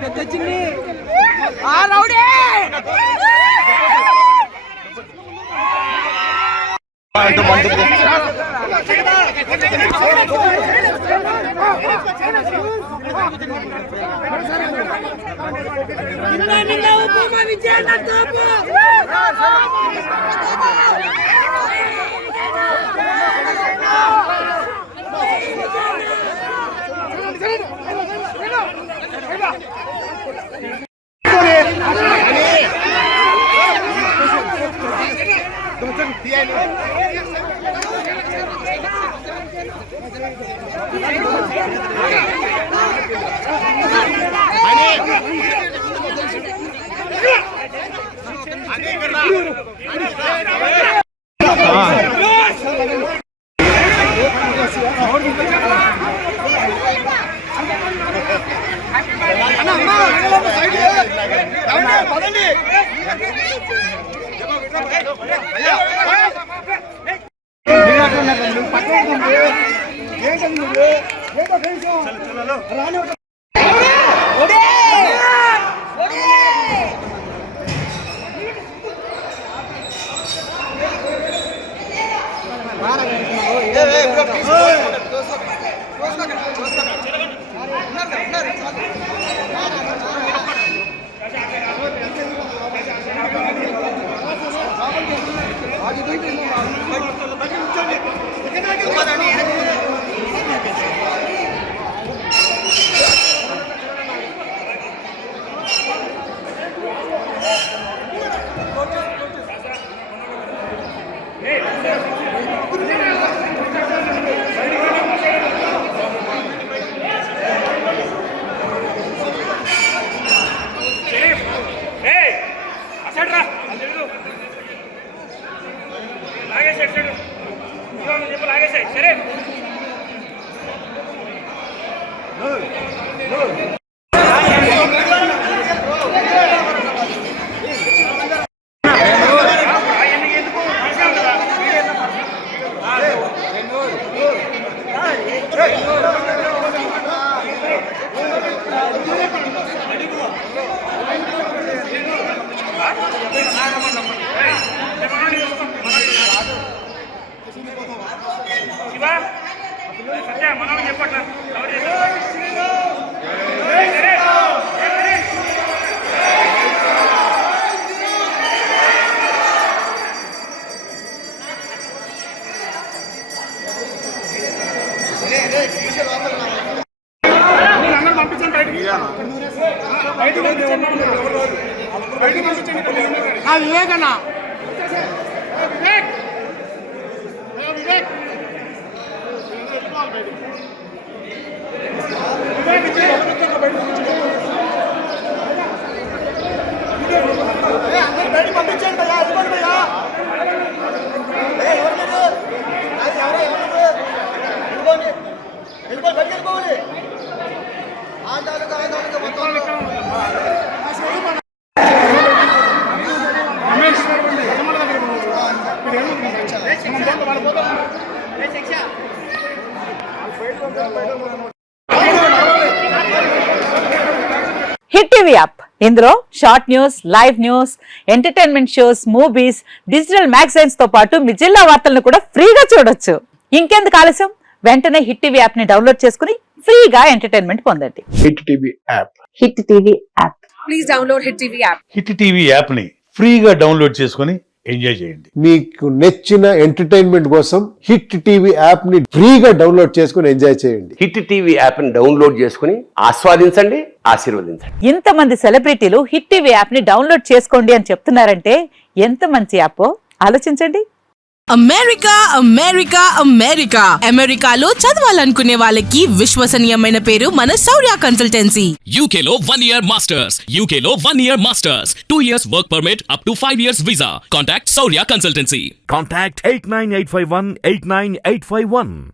పెద్ద చిన్ని ఆ రౌడీ హిట్ టీవీ యాప్ ఇందులో short news, live news, entertainment shows, movies, digital magazines తో పాటు మీ జిల్లా వార్తలను కూడా ఫ్రీగా చూడొచ్చు. ఇంకెందుకు ఆలస్యం, వెంటనే హిట్ టీవీ యాప్ ని డౌన్లోడ్ చేసుకుని ఫ్రీగా ఎంటర్టైన్మెంట్ పొందండి. Hit TV app. Hit TV app. Please download Hit TV app. Hit TV app ని ఫ్రీగా డౌన్లోడ్ చేసుకొని ఎంజాయ్ చేయండి. మీకు నచ్చిన ఎంటర్టైన్మెంట్ కోసం హిట్ టీవీ యాప్ ని ఫ్రీగా డౌన్లోడ్ చేసుకుని ఎంజాయ్ చేయండి. హిట్ టీవీ యాప్ ని డౌన్లోడ్ చేసుకుని ఆస్వాదించండి, ఆశీర్వదించండి. ఇంతమంది సెలబ్రిటీలు హిట్ టీవీ యాప్ ని డౌన్లోడ్ చేసుకోండి అని చెప్తున్నారంటే ఎంత మంచి యాప్ ఆలోచించండి. అమెరికా అమెరికా అమెరికా అమెరికాలో చదవాలనుకునే వాళ్ళకి విశ్వసనీయమైన పేరు మన శౌర్య కన్సల్టెన్సీ. UK లో 1 year masters. UK లో 1 year masters. 2 years work permit up to 5 years visa. Contact Saurya Consultancy. Contact 89851 89851.